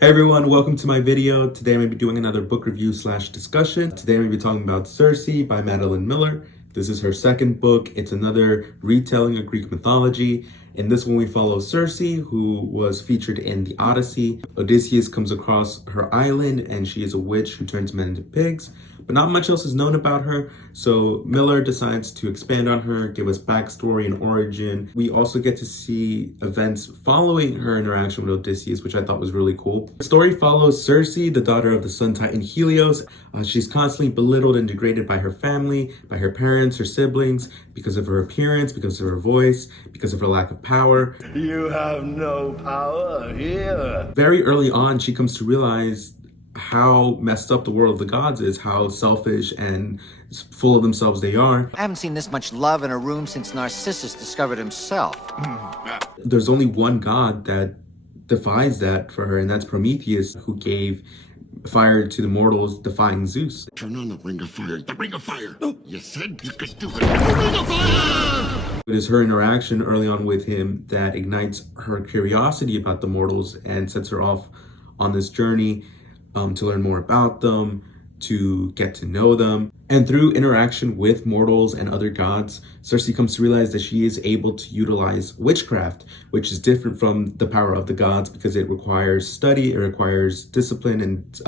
Hey everyone, welcome to my video. Today I'm going to be doing another book review slash discussion. Today I'm going to be talking about Circe by Madeline Miller. This is her second book. It's another retelling of Greek mythology. In this one we follow Circe, who was featured in the Odyssey. Odysseus comes across her island and she is a witch who turns men into pigs. But not much else is known about her, so Miller decides to expand on her, give us backstory and origin. We also get to see events following her interaction with Odysseus, which I thought was really cool. The story follows Circe, the daughter of the sun titan Helios. She's constantly belittled and degraded by her family, by her parents, her siblings, because of her appearance, because of her voice, because of her lack of power. You have no power here. Very early on, she comes to realize how messed up the world of the gods is, how selfish and full of themselves they are. I haven't seen this much love in a room since Narcissus discovered himself. There's only one god that defies that for her, and that's Prometheus, who gave fire to the mortals, defying Zeus. Turn on the ring of fire. The ring of fire. You said you could do it. The ring of fire! It is her interaction early on with him that ignites her curiosity about the mortals and sets her off on this journey to learn more about them, to get to know them. And through interaction with mortals and other gods, Circe comes to realize that she is able to utilize witchcraft, which is different from the power of the gods because it requires study, it requires discipline and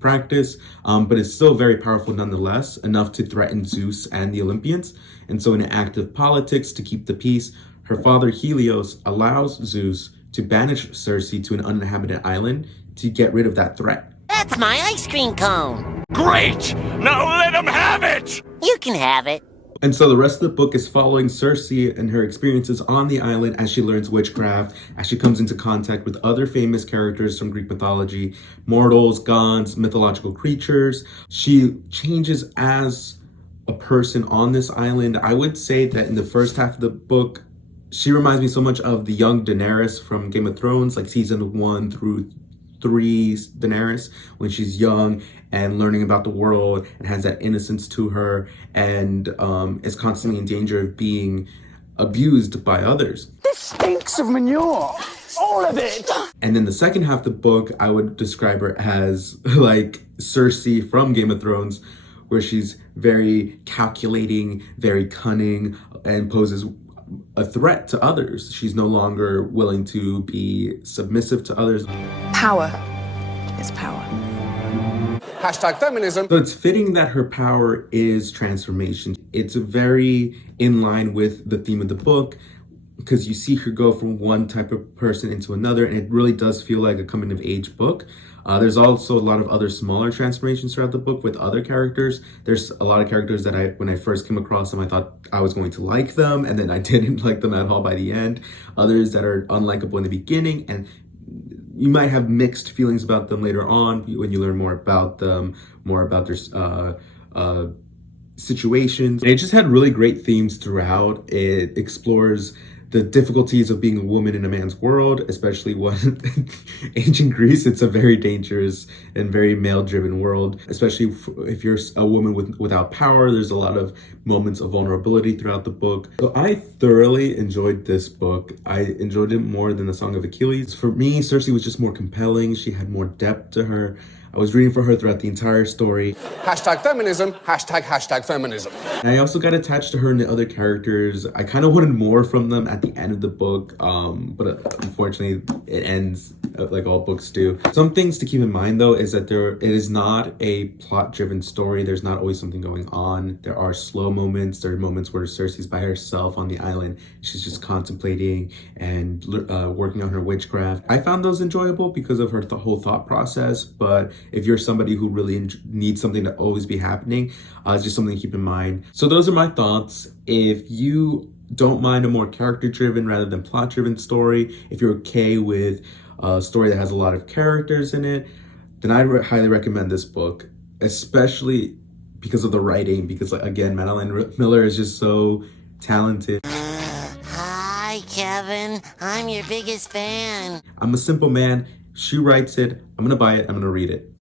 practice, but it's still very powerful nonetheless, enough to threaten Zeus and the Olympians. And so in an act of politics to keep the peace, her father Helios allows Zeus to banish Circe to an uninhabited island to get rid of that threat. That's my ice cream cone. Great! Now let him have it! You can have it. And so the rest of the book is following Circe and her experiences on the island as she learns witchcraft, as she comes into contact with other famous characters from Greek mythology, mortals, gods, mythological creatures. She changes as a person on this island. I would say that in the first half of the book, she reminds me so much of the young Daenerys from Game of Thrones, like season 1 through 3 Daenerys, when she's young and learning about the world and has that innocence to her and is constantly in danger of being abused by others. This stinks of manure, all of it. And then the second half of the book, I would describe her as like Circe from Game of Thrones, where she's very calculating, very cunning, and poses a threat to others. She's no longer willing to be submissive to others. Power is power. Hashtag feminism. So it's fitting that her power is transformation. It's very in line with the theme of the book because you see her go from one type of person into another, and it really does feel like a coming of age book. There's also a lot of other smaller transformations throughout the book with other characters. There's a lot of characters that when I first came across them, I thought I was going to like them, and then I didn't like them at all by the end. Others that are unlikable in the beginning, and you might have mixed feelings about them later on when you learn more about them, more about their situations. And it just had really great themes throughout. It explores the difficulties of being a woman in a man's world, especially when ancient Greece, it's a very dangerous and very male-driven world, especially if you're a woman without power. There's a lot of moments of vulnerability throughout the book. So I thoroughly enjoyed this book. I enjoyed it more than the Song of Achilles. For me, Circe was just more compelling. She had more depth to her. I was rooting for her throughout the entire story. Hashtag feminism. Hashtag feminism. And I also got attached to her and the other characters. I kind of wanted more from them at the end of the book, but unfortunately it ends like all books do. Some things to keep in mind though is that it is not a plot-driven story. There's not always something going on. There are slow moments. There are moments where Circe's by herself on the island. She's just contemplating and working on her witchcraft. I found those enjoyable because of her whole thought process, but if you're somebody who really needs something to always be happening, it's just something to keep in mind. So those are my thoughts. If you don't mind a more character-driven rather than plot-driven story, if you're okay with a story that has a lot of characters in it, then I'd highly recommend this book, especially because of the writing, because again, Madeline Miller is just so talented. Hi, Kevin. I'm your biggest fan. I'm a simple man. She writes it. I'm gonna buy it. I'm gonna read it.